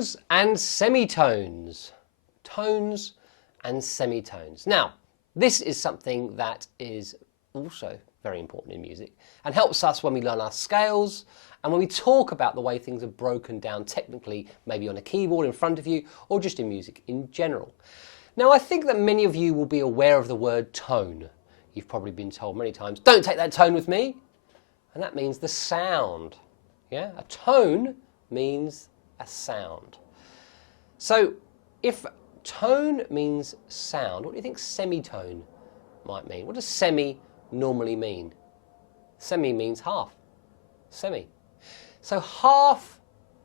Tones and semitones. Tones and semitones. Now, this is something that is also very important in music and helps us when we learn our scales and when we talk about the way things are broken down technically, maybe on a keyboard in front of you or just in music in general. Now, I think that many of you will be aware of the word tone. You've probably been told many times, don't take that tone with me. And that means the sound. Yeah, a tone means a sound. So if tone means sound, what do you think semitone might mean? What does semi normally mean? Semi means half. Semi. So half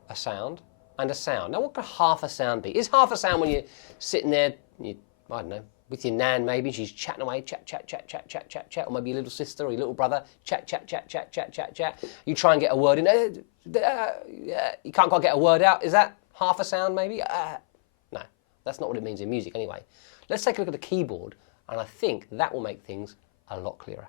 a sound and a sound. Now what could half a sound be? Is half a sound when you're sitting there, I don't know, with your nan maybe, she's chatting away, chat, or maybe your little sister or your little brother, chat. You try and get a word in, you can't quite get a word out. Is that half a sound maybe? No, that's not what it means in music anyway. Let's take a look at the keyboard, and I think that will make things a lot clearer.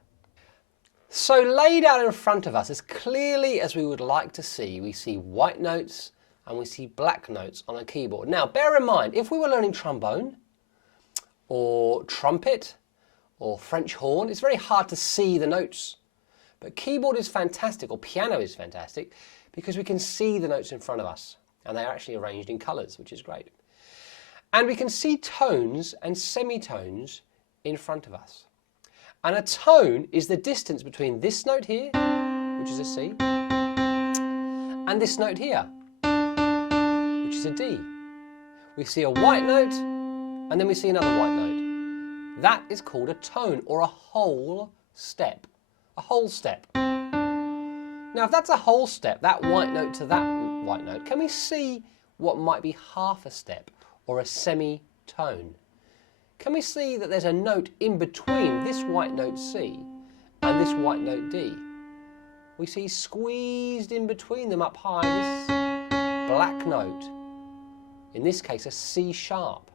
So laid out in front of us, as clearly as we would like to see, we see white notes and we see black notes on a keyboard. Now, bear in mind, if we were learning trombone, or trumpet, or French horn, it's very hard to see the notes. But keyboard is fantastic, or piano is fantastic, because we can see the notes in front of us, and they're actually arranged in colours, which is great. And we can see tones and semitones in front of us. And a tone is the distance between this note here, which is a C, and this note here, which is a D. We see a white note, and then we see another white note. That is called a tone, or a whole step. A whole step. Now, if that's a whole step, that white note to that white note, can we see what might be half a step, or a semitone? Can we see that there's a note in between this white note C and this white note D? We see squeezed in between them up high this black note. In this case, a C sharp.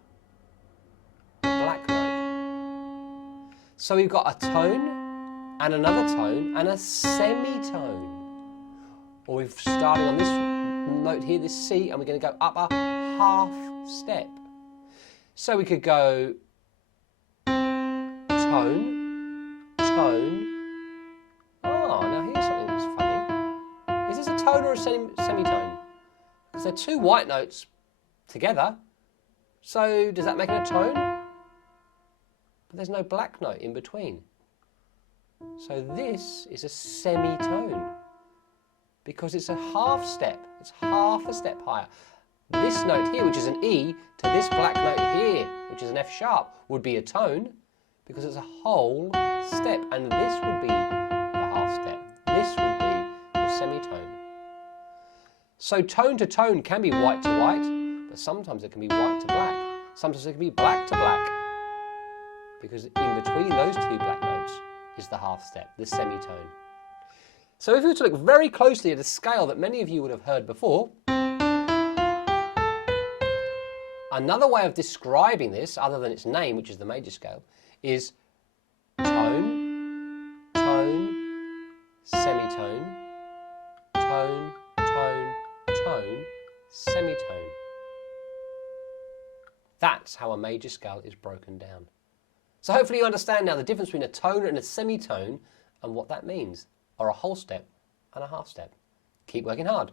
Black note. So we've got a tone and another tone and a semitone. Or we're starting on this note here, this C, and we're going to go up a half step. So we could go tone, tone. Oh, now here's something that's funny. Is this a tone or a semitone? Because they're two white notes together. So does that make it a tone? But there's no black note in between. So this is a semitone because it's a half step. It's half a step higher. This note here, which is an E, to this black note here, which is an F sharp, would be a tone because it's a whole step. And this would be the half step. This would be the semitone. So tone to tone can be white to white, but sometimes it can be white to black. Sometimes it can be black to black. Because in between those two black notes is the half step, the semitone. So if you were to look very closely at a scale that many of you would have heard before, another way of describing this, other than its name, which is the major scale, is tone, tone, semitone, tone, tone, tone, semitone. That's how a major scale is broken down. So hopefully you understand now the difference between a tone and a semitone and what that means, or a whole step and a half step. Keep working hard.